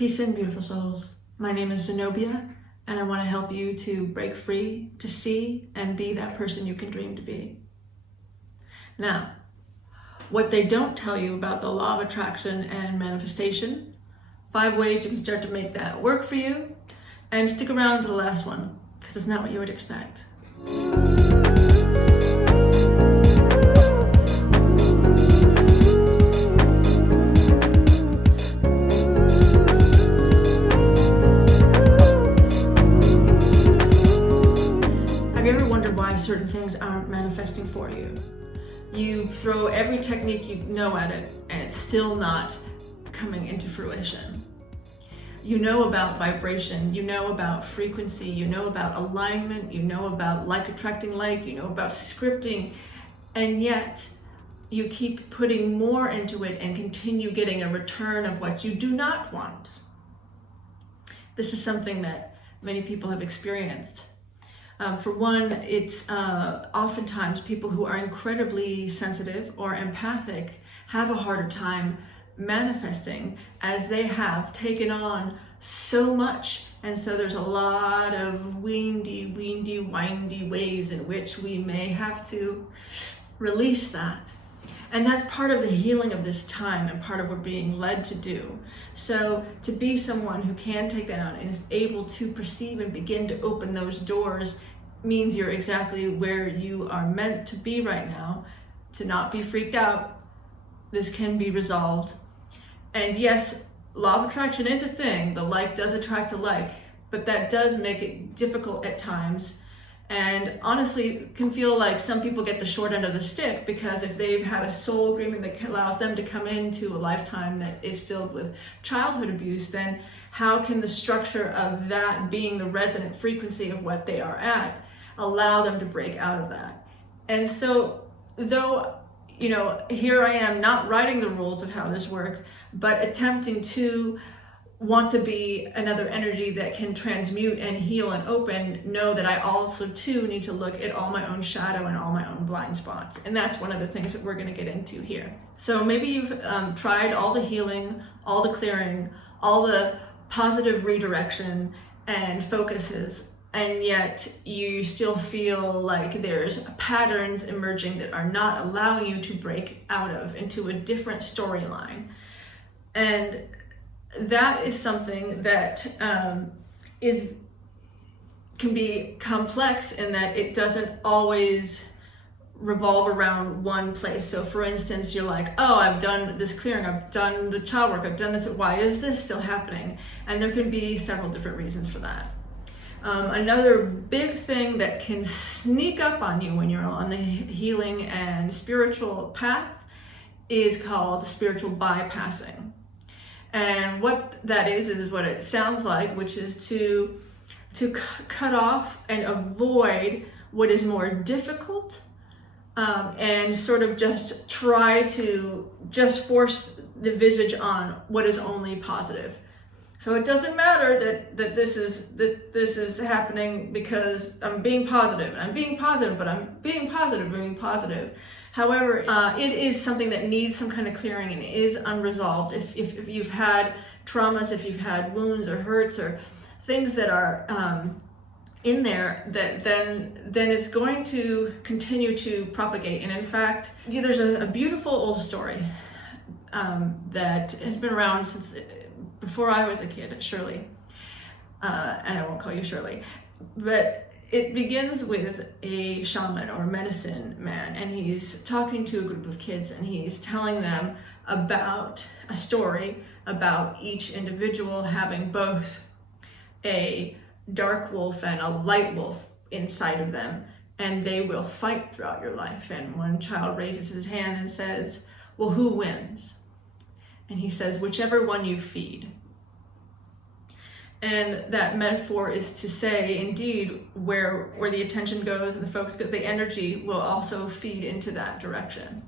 Peace and beautiful souls. My name is Zènōbïã, and I want to help you to break free, to see and be that person you can dream to be. Now, what they don't tell you about the law of attraction and manifestation, 5 ways you can start to make that work for you, and stick around to the last one, because it's not what you would expect. Have you ever wondered why certain things aren't manifesting for you? You throw every technique you know at it, and it's still not coming into fruition. You know about vibration, you know about frequency, you know about alignment, you know about like attracting like, you know about scripting, and yet you keep putting more into it and continue getting a return of what you do not want. This is something that many people have experienced. For one, it's oftentimes people who are incredibly sensitive or empathic have a harder time manifesting, as they have taken on so much, and so there's a lot of windy ways in which we may have to release that. And that's part of the healing of this time and part of what we're being led to do. So to be someone who can take that on and is able to perceive and begin to open those doors means you're exactly where you are meant to be right now, to not be freaked out. This can be resolved. And yes, law of attraction is a thing. The like does attract a like, but that does make it difficult at times. And honestly, can feel like some people get the short end of the stick, because if they've had a soul agreement that allows them to come into a lifetime that is filled with childhood abuse, then how can the structure of that being the resonant frequency of what they are at allow them to break out of that? And so, though, here I am not writing the rules of how this works, but attempting to want to be another energy that can transmute and heal and open, know that I also too need to look at all my own shadow and all my own blind spots. And that's one of the things that we're going to get into here. So maybe you've tried all the healing, all the clearing, all the positive redirection and focuses, and yet you still feel like there's patterns emerging that are not allowing you to break out of into a different storyline. And that is something that can be complex in that it doesn't always revolve around one place. So for instance, you're like, oh, I've done this clearing, I've done the child work, I've done this, why is this still happening? And there can be several different reasons for that. Another big thing that can sneak up on you when you're on the healing and spiritual path is called spiritual bypassing. And what that is what it sounds like, which is to cut off and avoid what is more difficult, and sort of just try to just force the visage on what is only positive. So it doesn't matter that this is happening because I'm being positive, and I'm being positive, but I'm being positive. However, it is something that needs some kind of clearing and is unresolved. If you've had traumas, if you've had wounds or hurts or things that are in there, that then it's going to continue to propagate. And in fact, there's a beautiful old story that has been around since before I was a kid, Shirley, and I won't call you Shirley, but it begins with a shaman or medicine man, and he's talking to a group of kids, and he's telling them about a story about each individual having both a dark wolf and a light wolf inside of them, and they will fight throughout your life. And one child raises his hand and says, well, who wins? And he says, whichever one you feed. And that metaphor is to say, indeed, where the attention goes and the focus goes, the energy will also feed into that direction.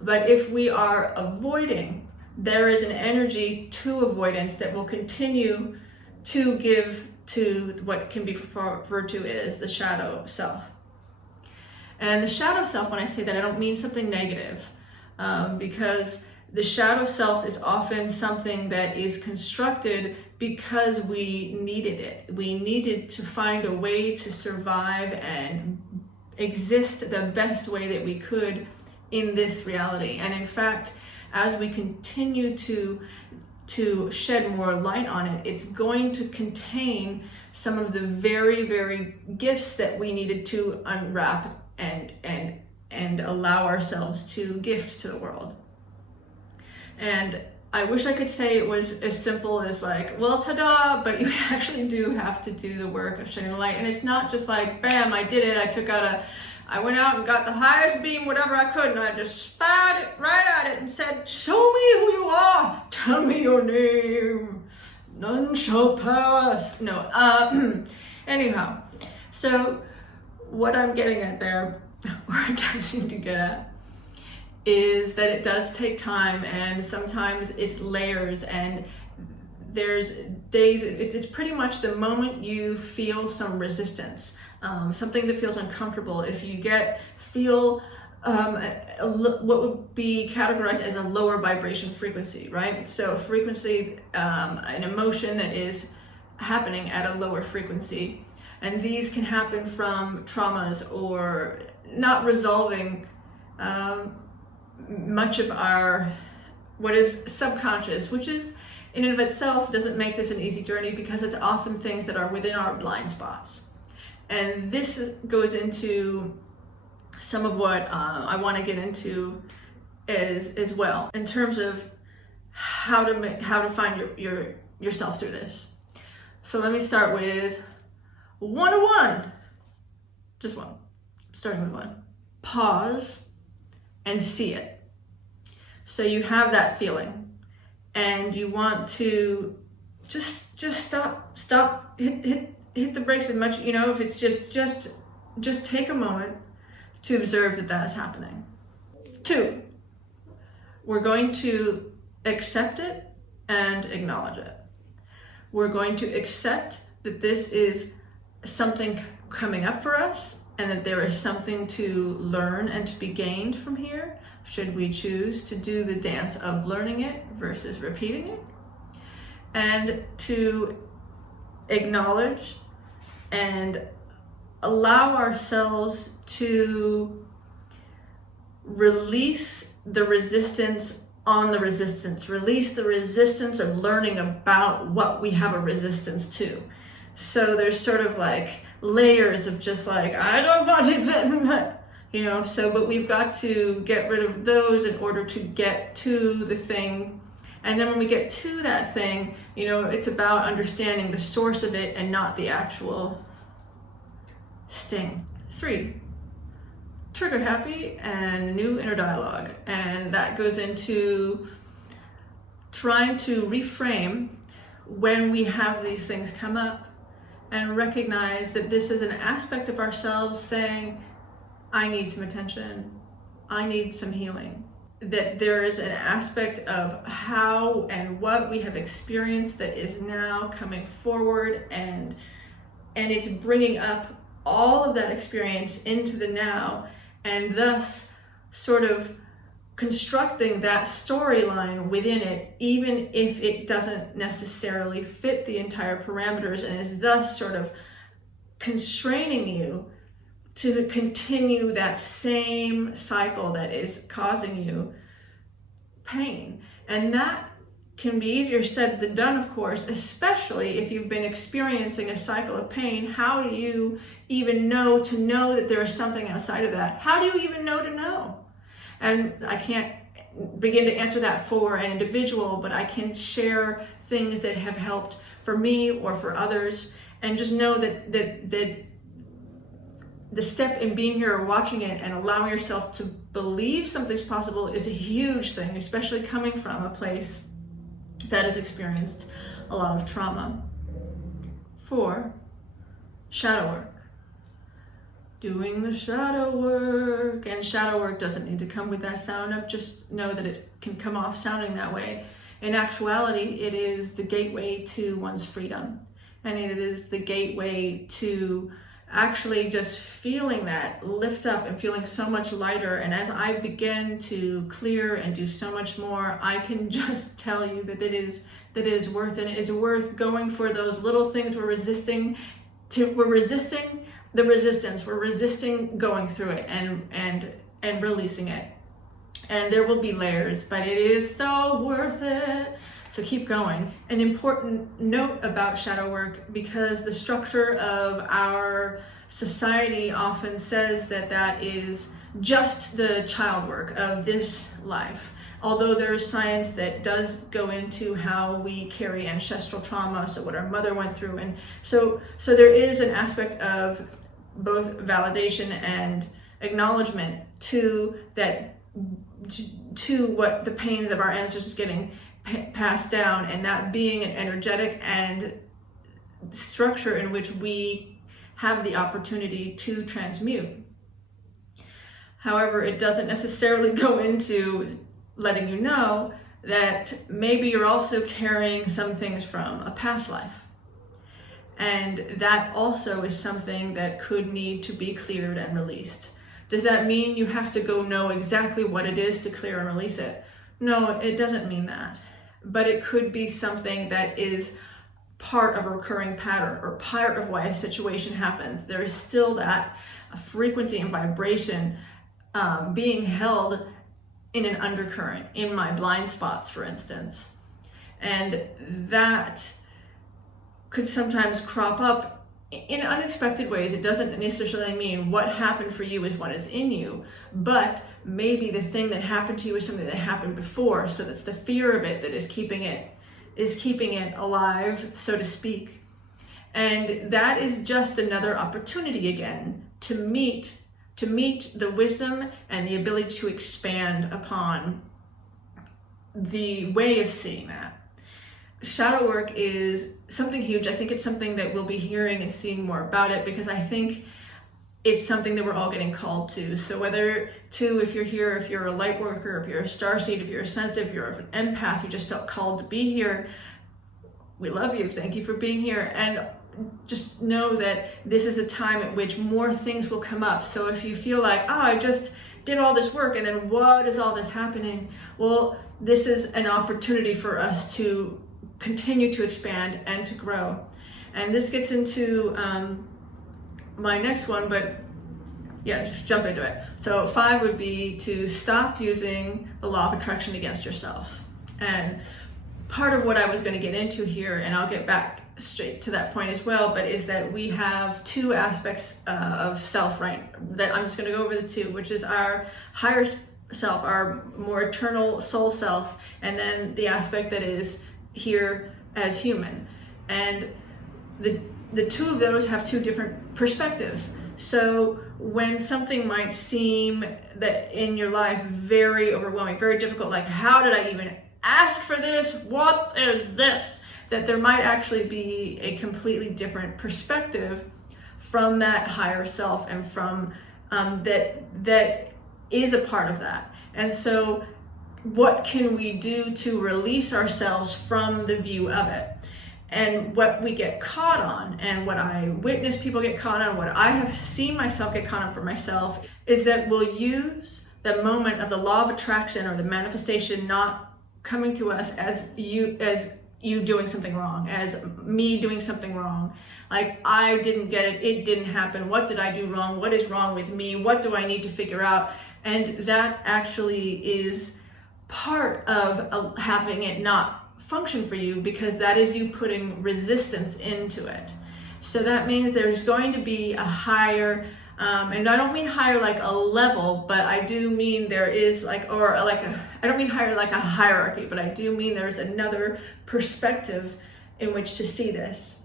But if we are avoiding, there is an energy to avoidance that will continue to give to what can be referred to as the shadow self. And the shadow self, when I say that, I don't mean something negative, because The shadow self is often something that is constructed because we needed it. We needed to find a way to survive and exist the best way that we could in this reality. And in fact, as we continue to shed more light on it, it's going to contain some of the very, very gifts that we needed to unwrap and allow ourselves to gift to the world. And I wish I could say it was as simple as like, well, ta-da, but you actually do have to do the work of shedding the light. And it's not just like, bam, I did it. I went out and got the highest beam, whatever I could, and I just fired it right at it and said, show me who you are. Tell me your name. None shall pass. No, anyhow. So what I'm getting at there, or attempting to get at, is that it does take time, and sometimes it's layers, and there's days, it's pretty much the moment you feel some resistance, something that feels uncomfortable. If you feel what would be categorized as a lower vibration frequency, right? So a frequency, an emotion that is happening at a lower frequency. And these can happen from traumas or not resolving much of our, what is subconscious, which is in and of itself doesn't make this an easy journey, because it's often things that are within our blind spots. And this goes into some of what I want to get into as well, in terms of how to find yourself through this. So let me start with 101, just one, starting with one. Pause and see it. So you have that feeling and you want to just stop, hit the brakes as much, if it's just take a moment to observe that is happening. 2, we're going to accept it and acknowledge it. We're going to accept that this is something coming up for us, and that there is something to learn and to be gained from here, should we choose to do the dance of learning it versus repeating it. And to acknowledge and allow ourselves to release the resistance on the resistance, release the resistance of learning about what we have a resistance to. So there's sort of like layers of just like, I don't want it, but we've got to get rid of those in order to get to the thing. And then when we get to that thing, it's about understanding the source of it and not the actual sting. 3, trigger happy and new inner dialogue. And that goes into trying to reframe when we have these things come up, and recognize that this is an aspect of ourselves saying, I need some attention, I need some healing. That there is an aspect of how and what we have experienced that is now coming forward, and it's bringing up all of that experience into the now, and thus sort of constructing that storyline within it, even if it doesn't necessarily fit the entire parameters, and is thus sort of constraining you to continue that same cycle that is causing you pain. And that can be easier said than done, of course, especially if you've been experiencing a cycle of pain. How do you even know that there is something outside of that? How do you even know to know? And I can't begin to answer that for an individual, but I can share things that have helped for me or for others, and just know that the step in being here or watching it and allowing yourself to believe something's possible is a huge thing, especially coming from a place that has experienced a lot of trauma. 4, shadow work. Doing the shadow work. And shadow work doesn't need to come with that sound up, just know that it can come off sounding that way. In actuality, it is the gateway to one's freedom, and it is the gateway to actually just feeling that lift up and feeling so much lighter. And as I begin to clear and do so much more, I can just tell you that it is worth it. It is worth going for those little things we're resisting the resistance. We're resisting going through it and releasing it. And there will be layers, but it is so worth it. So keep going. An important note about shadow work, because the structure of our society often says that is just the child work of this life. Although there is science that does go into how we carry ancestral trauma, so what our mother went through. And so there is an aspect of both validation and acknowledgement to what the pains of our ancestors getting passed down, and that being an energetic and structure in which we have the opportunity to transmute. However, it doesn't necessarily go into letting you know that maybe you're also carrying some things from a past life. And that also is something that could need to be cleared and released. Does that mean you have to go know exactly what it is to clear and release it? No, it doesn't mean that. But it could be something that is part of a recurring pattern or part of why a situation happens. There is still that frequency and vibration being held in an undercurrent, in my blind spots, for instance. And that could sometimes crop up in unexpected ways. It doesn't necessarily mean what happened for you is what is in you, but maybe the thing that happened to you is something that happened before, so that's the fear of it that is keeping it alive, so to speak. And that is just another opportunity again to meet the wisdom and the ability to expand upon the way of seeing that. Shadow work is something huge. I think it's something that we'll be hearing and seeing more about it, because I think it's something that we're all getting called to. So if you're here, if you're a light worker, if you're a starseed, if you're a sensitive, if you're an empath, you just felt called to be here, we love you. Thank you for being here. And just know that this is a time at which more things will come up. So if you feel like, I just did all this work and then what is all this happening? Well, this is an opportunity for us to continue to expand and to grow. And this gets into my next one, but yes, jump into it. So 5 would be to stop using the law of attraction against yourself. And part of what I was going to get into here, and I'll get back straight to that point as well, but is that we have 2 aspects of self, right? That I'm just going to go over the 2, which is our higher self, our more eternal soul self, and then the aspect that is here as human. And the 2 of those have 2 different perspectives. So when something might seem that in your life very overwhelming, very difficult, like how did I even ask for this? What is this? That there might actually be a completely different perspective from that higher self and from that is a part of that. And so what can we do to release ourselves from the view of it? And what we get caught on, and what I witness people get caught on, what I have seen myself get caught on for myself, is that we'll use the moment of the law of attraction or the manifestation not coming to us as you doing something wrong, as me doing something wrong. Like, I didn't get it, it didn't happen, what did I do wrong, what is wrong with me, what do I need to figure out? And that actually is part of having it not function for you, because that is you putting resistance into it. So that means there's going to be a higher, and I don't mean higher like a level, but I do mean there is I don't mean higher like a hierarchy, but I do mean there's another perspective in which to see this.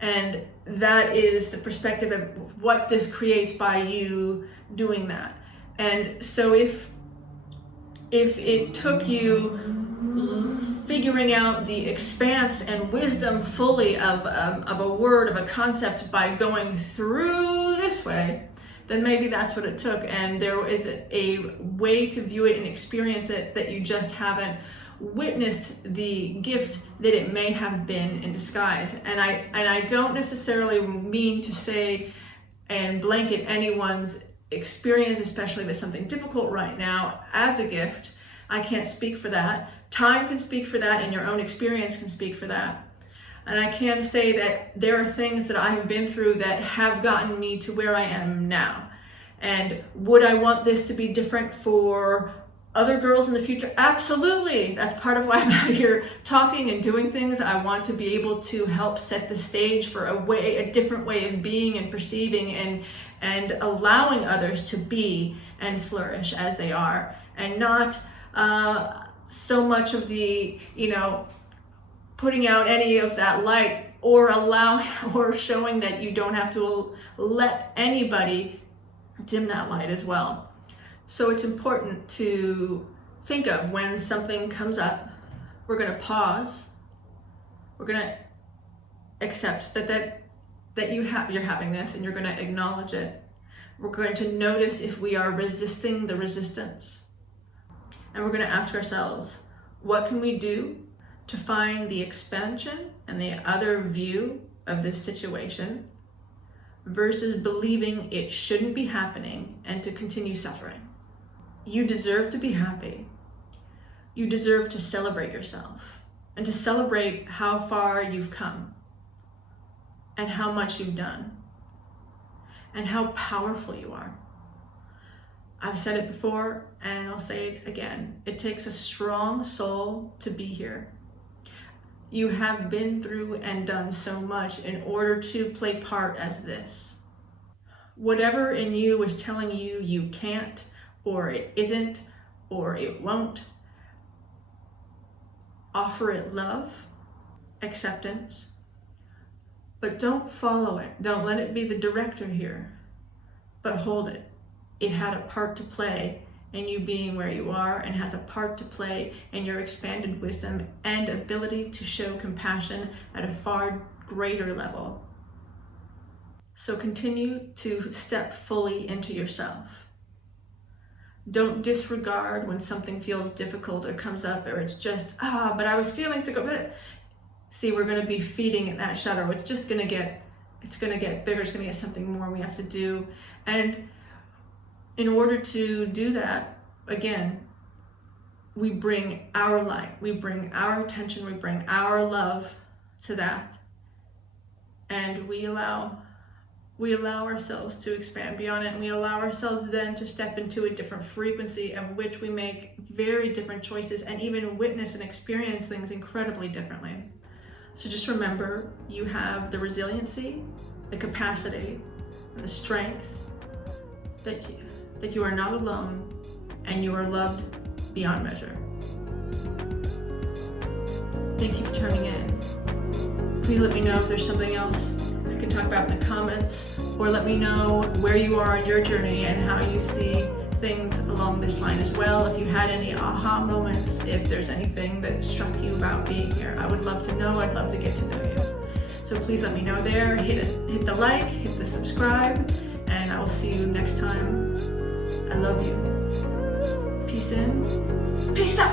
And that is the perspective of what this creates by you doing that. And so if it took you figuring out the expanse and wisdom fully of a word, of a concept, by going through this way, then maybe that's what it took. And there is a way to view it and experience it that you just haven't witnessed the gift that it may have been in disguise. And I don't necessarily mean to say and blanket anyone's experience, especially with something difficult right now, as a gift. I can't speak for that. Time can speak for that, and your own experience can speak for that. And I can say that there are things that I have been through that have gotten me to where I am now. And would I want this to be different for other girls in the future? Absolutely. That's part of why I'm out here talking and doing things. I want to be able to help set the stage for a different way of being and perceiving and allowing others to be and flourish as they are, and not so much of the, putting out any of that light or showing that you don't have to let anybody dim that light as well. So it's important to think of when something comes up, we're going to pause. We're going to accept that you're having this, and you're going to acknowledge it. We're going to notice if we are resisting the resistance. And we're going to ask ourselves, what can we do to find the expansion and the other view of this situation versus believing it shouldn't be happening and to continue suffering? You deserve to be happy. You deserve to celebrate yourself and to celebrate how far you've come and how much you've done and how powerful you are. I've said it before and I'll say it again. It takes a strong soul to be here. You have been through and done so much in order to play part as this. Whatever in you is telling you you can't, or it isn't, or it won't, offer it love, acceptance, but don't follow it. Don't let it be the director here, but hold it. It had a part to play in you being where you are, and has a part to play in your expanded wisdom and ability to show compassion at a far greater level. So continue to step fully into yourself. Don't disregard when something feels difficult or comes up, or it's just, but I was feeling so good. See, we're going to be feeding in that shadow. It's going to get bigger. It's going to get something more we have to do. And in order to do that, again, we bring our light, we bring our attention, we bring our love to that. And we allow ourselves to expand beyond it, and we allow ourselves then to step into a different frequency of which we make very different choices and even witness and experience things incredibly differently. So just remember, you have the resiliency, the capacity, and the strength that you are not alone, and you are loved beyond measure. Thank you for tuning in. Please let me know if there's something else I can talk about in the comments, or let me know where you are on your journey and how you see things along this line as well. If you had any aha moments, if there's anything that struck you about being here, I would love to know. I'd love to get to know you. So please let me know there. Hit the like, hit the subscribe, and I will see you next time. I love you. Peace in, peace out.